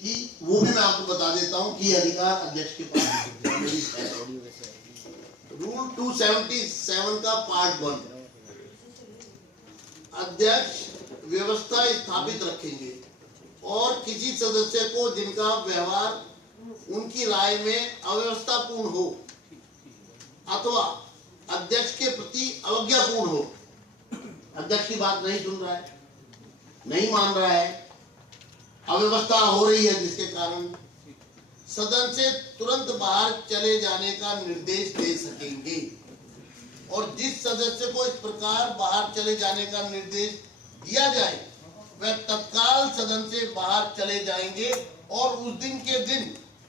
कि वो भी मैं आपको बता देता हूं कि अधिकार अध्यक्ष के पास। रूल 277 का पार्ट 1, अध्यक्ष व्यवस्था स्थापित रखेंगे और किसी सदस्य को जिनका व्यवहार उनकी राय में अव्यवस्थापूर्ण हो अथवा अध्यक्ष के प्रति अवज्ञापूर्ण हो, अध्यक्ष की बात नहीं सुन रहा है, नहीं मान रहा है, अव्यवस्था हो रही है, जिसके कारण सदन से तुरंत बाहर चले जाने का निर्देश दे सकेंगे। और जिस सदस्य को इस प्रकार बाहर चले जाने का निर्देश दिया जाए वह तत्काल सदन से बाहर चले जाएंगे और उस दिन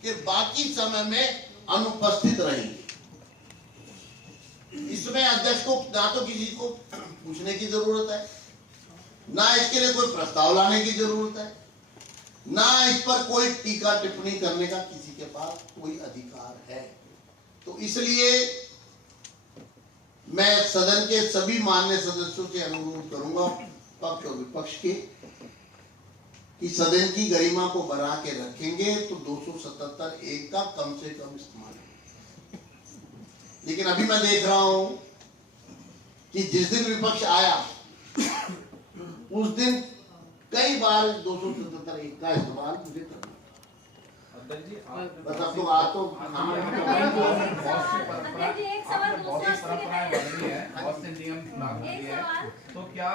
के बाकी समय में अनुपस्थित रहेंगे। इसमें अध्यक्ष को ना तो किसी को पूछने की जरूरत है, ना इसके लिए कोई प्रस्ताव लाने की जरूरत है, ना इस पर कोई टीका टिप्पणी करने का किसी के पास कोई अधिकार है। तो इसलिए मैं सदन के सभी माननीय सदस्यों से अनुरोध करूंगा, पक्ष और विपक्ष के, कि सदन की गरिमा को बना के रखेंगे तो 277(1) का कम से कम इस्तेमाल करें। लेकिन अभी मैं देख रहा हूं कि जिस दिन विपक्ष आया उस दिन कई बार 277(1) का इस्तेमाल मुझे करना, बस अब तो आ तो तो क्या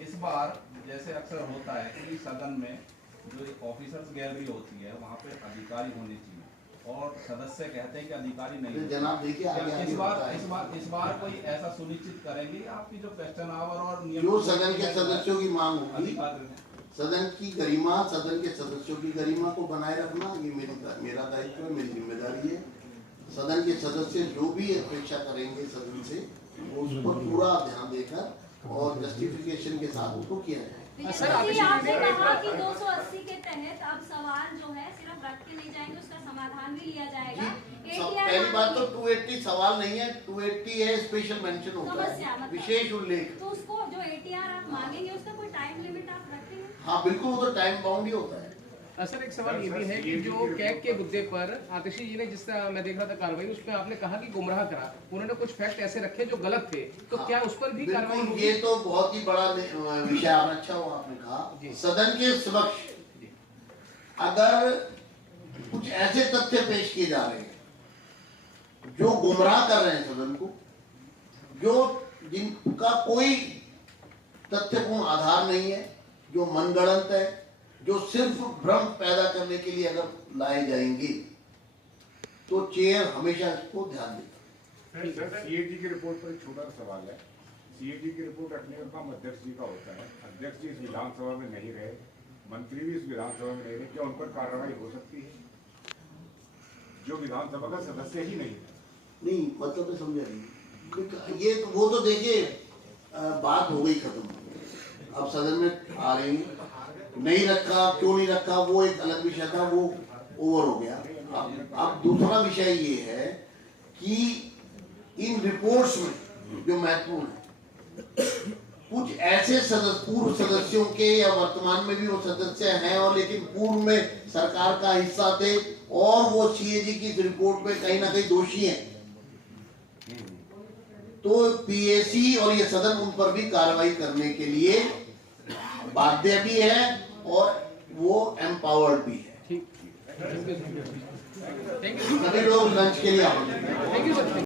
इस बार जैसे अक्सर होता है कि सदन में जो ऑफिसर्स गैलरी होती है वहाँ पे अधिकारी होने चाहिए और सदस्य कहते हैं कि अधिकारी नहीं। जनाब देखिए इस बार कोई ऐसा सुनिश्चित करेंगे आपकी जो क्वेश्चन आवर और जो सदन के सदस्यों की मांग होगी, सदन की गरिमा, सदन के सदस्यों की गरिमा को बनाए रखना ये मेरा दायित्व है, मेरी जिम्मेदारी है। सदन के सदस्य जो भी अपेक्षा करेंगे सदन से वो उस पर पूरा ध्यान देकर और जस्टिफिकेशन के साथ उसको किया जाए। सर आपने कहा कि 280 के तहत अब सवाल जो है सिर्फ रख के नहीं जाएंगे, उसका समाधान भी लिया जाएगा। पहली बात तो 280 सवाल नहीं है, 280 है स्पेशल मेंशन होता है, विशेष उल्लेख। तो उसको जो ATR आप मांगेंगे उसका कोई टाइम लिमिट आप रखेंगे? हाँ बिल्कुल, वो तो टाइम बाउंड ही होता है। सर एक सवाल ये भी है कि जो कैग के मुद्दे पर आतिशी जी ने, जिस तरह मैं देख रहा था कार्रवाई, उसमें आपने कहा कि गुमराह करा, उन्होंने कुछ फैक्ट ऐसे रखे जो गलत थे, तो हाँ, क्या उस पर भी कार्रवाई होगी? ये तो बहुत ही बड़ा विषय, अच्छा हुआ आपने कहा। सदन के समक्ष अगर कुछ ऐसे तथ्य पेश किए जा रहे हैं जो गुमराह कर रहे हैं सदन को, जो जिनका कोई तथ्यपूर्ण आधार नहीं है, जो मनगढ़ंत है, जो सिर्फ भ्रम पैदा करने के लिए अगर लाए जाएंगे तो चेयर हमेशा इसको ध्यान देगा। सर CAG की रिपोर्ट पर एक छोटा सा सवाल है। CAG की रिपोर्ट रखने का काम अध्यक्ष जी का होता है, अध्यक्ष जी इस विधानसभा में नहीं रहे, मंत्री भी इस विधानसभा में नहीं रहे, क्या उन पर कार्रवाई हो सकती है जो विधानसभा का सदस्य ही नहीं है? नहीं, मतलब मैं समझा नहीं, ये वो तो देखिए बात हो गई खत्म। अब सदन में आ रही, नहीं रखा, क्यों नहीं रखा, वो एक अलग विषय था, वो ओवर हो गया। अब दूसरा विषय ये है कि इन रिपोर्ट्स में जो महत्वपूर्ण है, कुछ ऐसे पूर्व सदस्यों के या वर्तमान में भी वो सदस्य हैं और लेकिन पूर्व में सरकार का हिस्सा थे और वो CAG की रिपोर्ट में कहीं ना कहीं दोषी हैं, तो PAC और ये सदन उन पर भी कार्रवाई करने के लिए बाध्य भी है और वो एम्पावर्ड भी है। सभी लोग लंच के लिए आए।